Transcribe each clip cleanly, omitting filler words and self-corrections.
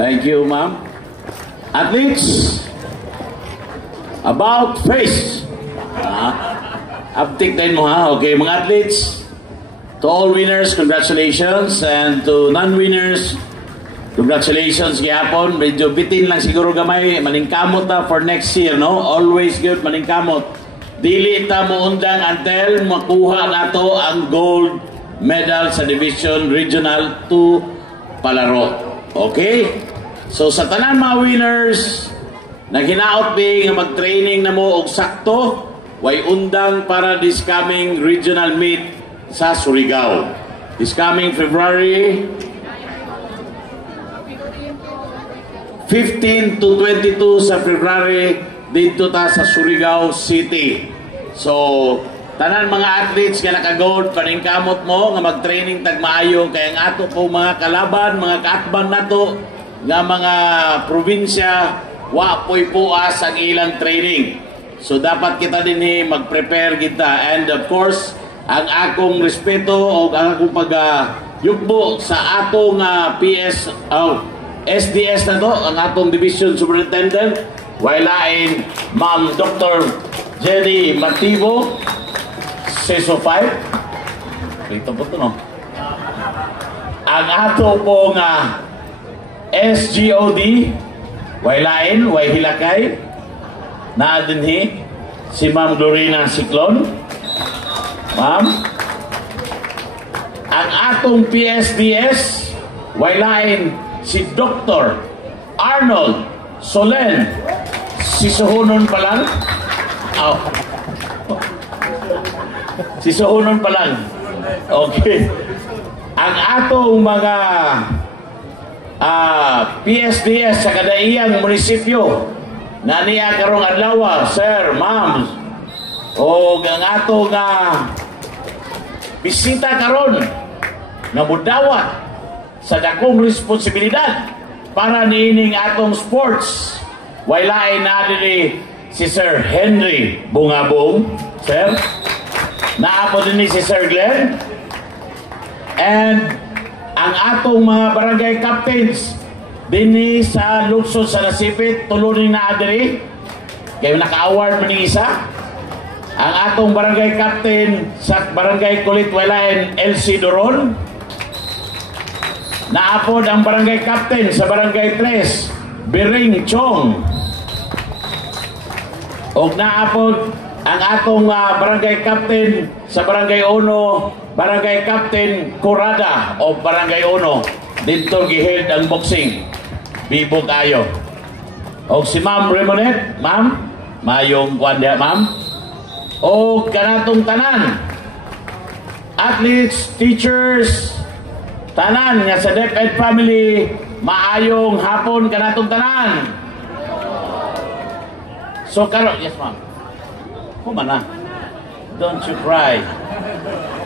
Thank you, ma'am. Athletes, about face. Uptick din mo ha. Okay, mga athletes, to all winners, congratulations. And to non-winners, congratulations gihapon. Medyo bitin lang siguro gamay. Maningkamot ta for next year, no? Always good, maningkamot. Dili ta mo undang until makuha nato ang gold medal sa Division Regional 2 palaro. Okay? So sa tanan mga winners, naghinaot bing nga mag-training na mo og sakto, way undang para this coming regional meet sa Surigao. This coming February 15 to 22 sa February dito ta sa Surigao City. So tanan mga athletes nga naka-gold, paningkamot mo nga mag-training tagmaayo kay ang ato po mga kalaban, mga kaatbang nato nga mga probinsya wa po'y puas ang ilang training. So dapat kita din mag-prepare kita. And of course, ang akong respeto o ang akong pag-yukbo sa atong SDS na to, ang atong Division Superintendent, wailain Ma'am Dr. Jenny Mativo, CESO 5. Ito po ito, no? Ang ato pong SGOD, wailain, way hilakay, na dinhi, si Ma'am Glorina Ciclon. Ma'am, ang atong PSDS, wailain, si Dr. Arnold Solen, si Suhunon pa lang. Oh. Si Suhunon pa lang. Okay. Ang atong mga PSDS sa kadaiyang munisipyo na niya karong adlaw, sir, ma'am, o ang ato nga bisita karon nga mudawat sa dakong responsibilidad para niining atong sports. Wailain na dili si Sir Henry Bungabong, sir. Naapo din si Sir Glenn. And ang atong mga barangay captains dinhi sa lungsod sa Nasipit, tulunin na adiri kay naka-award man isa. Ang atong barangay captain sa barangay Kulit Walain, LC Doron. Naapod ang barangay captain sa barangay 3, Biring Chong. O naapod ang atong barangay captain sa barangay 1, barangay captain Corada o barangay 1. Dito giheld ang boxing. Bibo kayo. O si Ma'am Remonet, ma'am, mayong kwan diha, ma'am. O kanatong tanan, athletes, teachers, tanan nga sa DepEd family, maayong hapon kanatong tanan. So karon, yes ma'am. Kuma na. Don't you cry.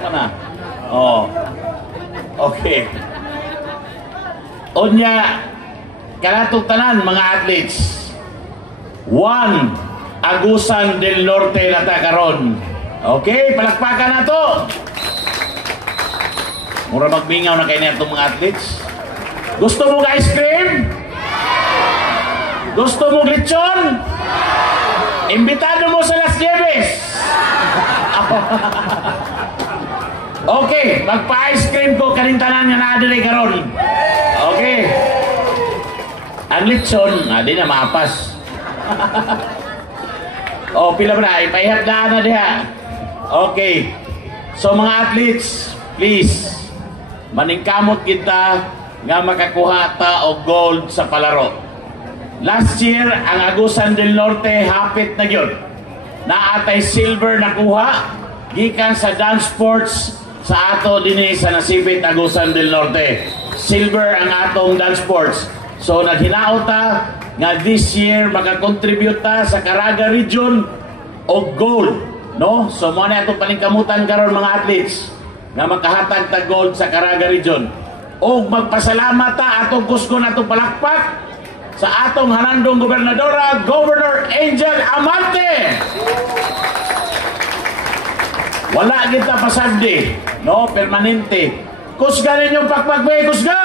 Kuma na. Oh. Okay. Unya, kanatong tanan mga athletes. 1 Agusan del Norte na ta karon. Okay, palakpakan na to. Mura magmingaw na kayo na itong mga athletes. Gusto mo ice cream? Gusto mo lechon? Imbitado mo sa Las Nieves. Okay, magpa-ice cream ko kaning tanan nga naadali karon. Okay. Ang lechon, di na maapas. Oh, pila ba na? Ipahihap na diha. Okay. So mga athletes, please, maningkamot kita nga makakuha ta og gold sa palaro. Last year, ang Agusan del Norte hapit na gyud. Naatay silver nakuha gikan sa dance sports sa ato dinhi sa Nasipit, Agusan del Norte. Silver ang atong dance sports. So naghinaot ta nga this year makakontribute ta sa Caraga region og gold, no? So mo na atong paningkamutan karon mga athletes nga makahatag ta gold sa Caraga region. Og magpasalamat ta atong kusgon atong palakpak sa atong hanandong gobernadora, Governor Angel Amante. Wala kita pasagdi, no? Permanente. Kusga ninyong pakpak, kusga!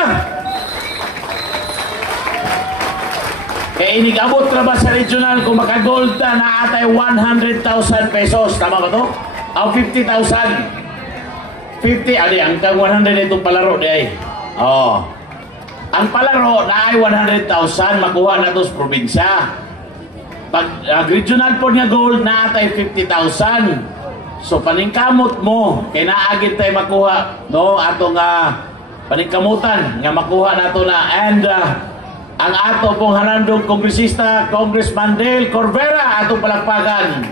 Kaya inigabot na ba sa regional kung maka-gold na atay 100,000 pesos. Tama ba to? O 50,000. 50, adi, ang kang 100 itong palaro di ay. Oh. Ang palaro na ay 100,000, makuha na ito sa probinsya. Pag regional po nga gold na atay 50,000. So paningkamot mo, kay naagit tayo makuha, no, atong paningkamutan nga makuha nato na. And ang ato pong halandong kongresista, Congressman Dale Corvera, atong palakpakan.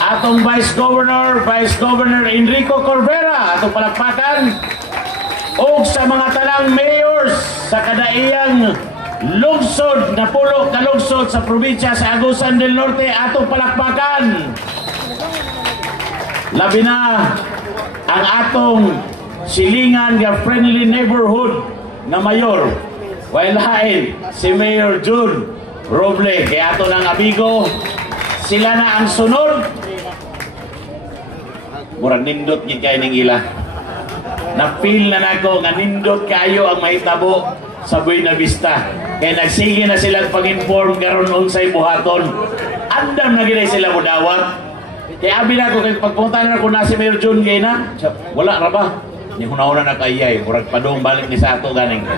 Atong Vice Governor Enrico Corvera, atong palakpakan. O sa mga tanang mayors sa kadaiyang lungsod, na pulo ka lungsod sa probinsya sa Agusan del Norte, atong palakpakan. Labi na ang atong silingan nga friendly neighborhood na mayor, while hain si Mayor June Roble, kaya ato ng amigo, sila na ang sunod. Murang nindot gid kay ning ila. Na-feel na nako nga nindot kayo ang mahitabo sa Buena Vista. Kaya nagsige na silang pag-inform karon unsay buhaton. Andam na gid sila mudawat. Kaya abi na ko kay pagpunta na ko na si Mayor June kay na. Wala ra ba? Ni hunahuna na kayay, murag padung balik ni sa ato ganing.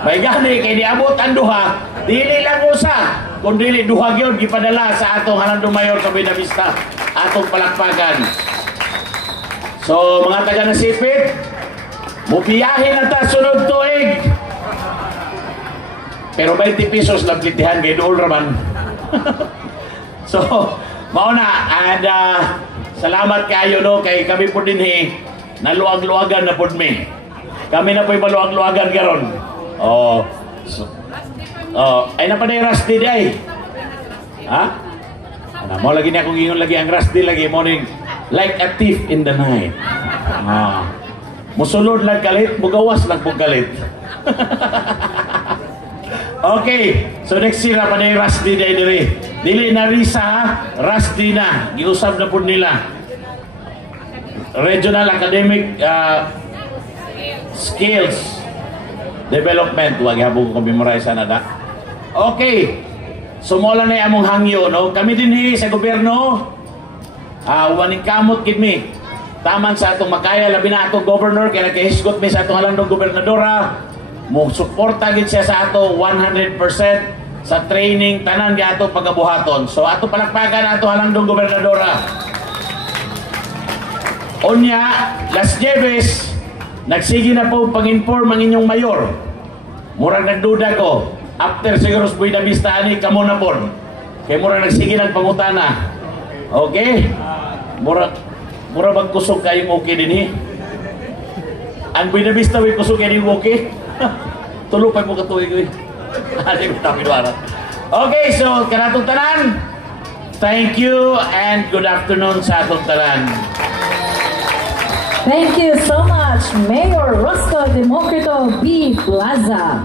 May gani kay niabot ang duha, dili lang usa, kundi dili duha gyud gipadala sa atong halandong mayor sa Buena Vista, atong palakpakan. So mga taga Nasipit, mubiyahe na ta sunod tuig. Pero 20 pesos lang plitihan kay dool raman. So mauna, and salamat kayo no kay kami po din naluag-luagan na po mi. Kami na po'y maluag-luagan karon. Oh. So, ay napanay Rusty day. Ha? Ano mo lagi na akong ingon lagi ang Rusty lagi morning like a thief in the night. Musulod lang galit, mugawas lang po galit. Okay, so next year pa na Rusty day diri. Dili na Risa, Rusty na. Giusap na po nila. Regional Academic Skills Development. Huwag habang ko memorize na da. Okay, sumula na among hangyo, no? Kami din sa gobyerno, waning kamot gid mi. Taman sa atong makaya, labi na atong governor, kaya nagkahisgot mi sa atong halandong gobernadora. Mo suporta gid siya sa ato 100% sa training tanan ga ato pagabuhaton. So ato palakpakan ato halandong gobernadora. Unya, Las Nieves, nagsige na po pag-inform ang inyong mayor. Murag nagduda ko, after siguro sa Buena Vista ani kamo na po. Kay murag nagsige ng pangutana. Okay? Murag magkusog kayong okay din Ang Buena Vista may kusog kayong okay? Tulog pa mo katuig ko Okay, so kanatong tanan, thank you and good afternoon sa atong tanan. Thank you so much, Mayor Roscoe Democrito B. Plaza.